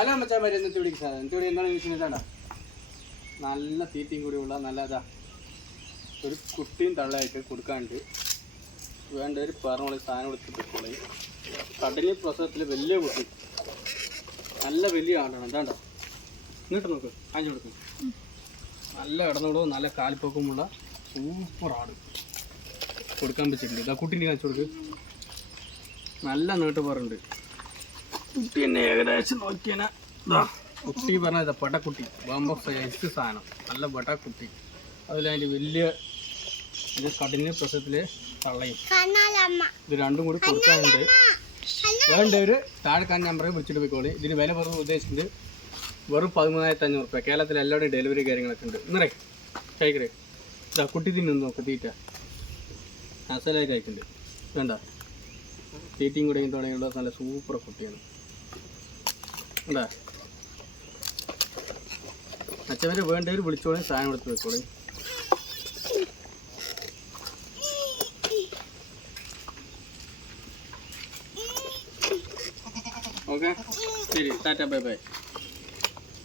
അല്ല മച്ചാൻ വരെ എന്നിട്ട് ഇവിടെ സാധനം. എന്നിട്ട് ഇവിടെ എന്താണ് നല്ല തീറ്റയും കൂടിയുള്ള നല്ല ഇതാ ഒരു കുട്ടിയും തള്ളയായിട്ട് കൊടുക്കാണ്ട് വേണ്ട ഒരു പറഞ്ഞോളി സാധനം കൊടുത്ത് പൊക്കോളി കടലിൽ പ്രസവത്തിൽ വലിയ കുട്ടി. നല്ല വലിയ ആളാണ്. എന്താണ്ടോ എന്നിട്ട് നോക്ക് കാഞ്ഞു കൊടുക്കും. നല്ല ഇടന്നോടും നല്ല കാൽപ്പൊക്കമുള്ള സൂപ്പർ ആട് കൊടുക്കാൻ പറ്റിയിട്ടുണ്ട് ഇതാ കുട്ടിന്റെ കാണിച്ചു കൊടുക്ക്. നല്ല നീട്ട് പറയുന്നുണ്ട് കുട്ടി തന്നെ ഏകദേശം നോക്കിയാൽ ഇതാ. കുട്ടി പറഞ്ഞ ഇതാ പടക്കുട്ടി. ബമ്പ സൈസ് സാധനം. നല്ല പടക്കുട്ടി. അതിൽ അതിന്റെ വലിയ ഇത് പ്രശ്നത്തിൽ പ്രസവത്തിൽ തള്ളയും ഇത് രണ്ടും കൂടി കൊടുക്കാനുണ്ട് വേണ്ടവര് താഴെ കാണുന്ന നമ്പറിൽ വിളിച്ചിട്ട് പോയിക്കോളി. ഇതിന് വില പറഞ്ഞ് ഉദ്ദേശിച്ചത് വെറും പതിമൂന്നായിരത്തി അഞ്ഞൂറ് റുപ്യ. കേരളത്തിൽ എല്ലാവരുടെയും ഡെലിവറി കാര്യങ്ങളൊക്കെ ഉണ്ട്. ഇന്നറേ കഴിക്കറേ ഇതാ കുട്ടി തിന്നു നോക്ക് തീറ്റ. അസലായി കഴിക്കുന്നുണ്ട്. വേണ്ട. തീറ്റയും കൂടെ തുടങ്ങിയുള്ള നല്ല സൂപ്പർ കുട്ടിയാണ്. അല്ലേ അച്ഛവർ വേണ്ടവർ വിളിച്ചോളി സാധനം എടുത്ത് വെക്കോളി ഓക്കെ? ശരി ടാറ്റ ബൈ ബൈ.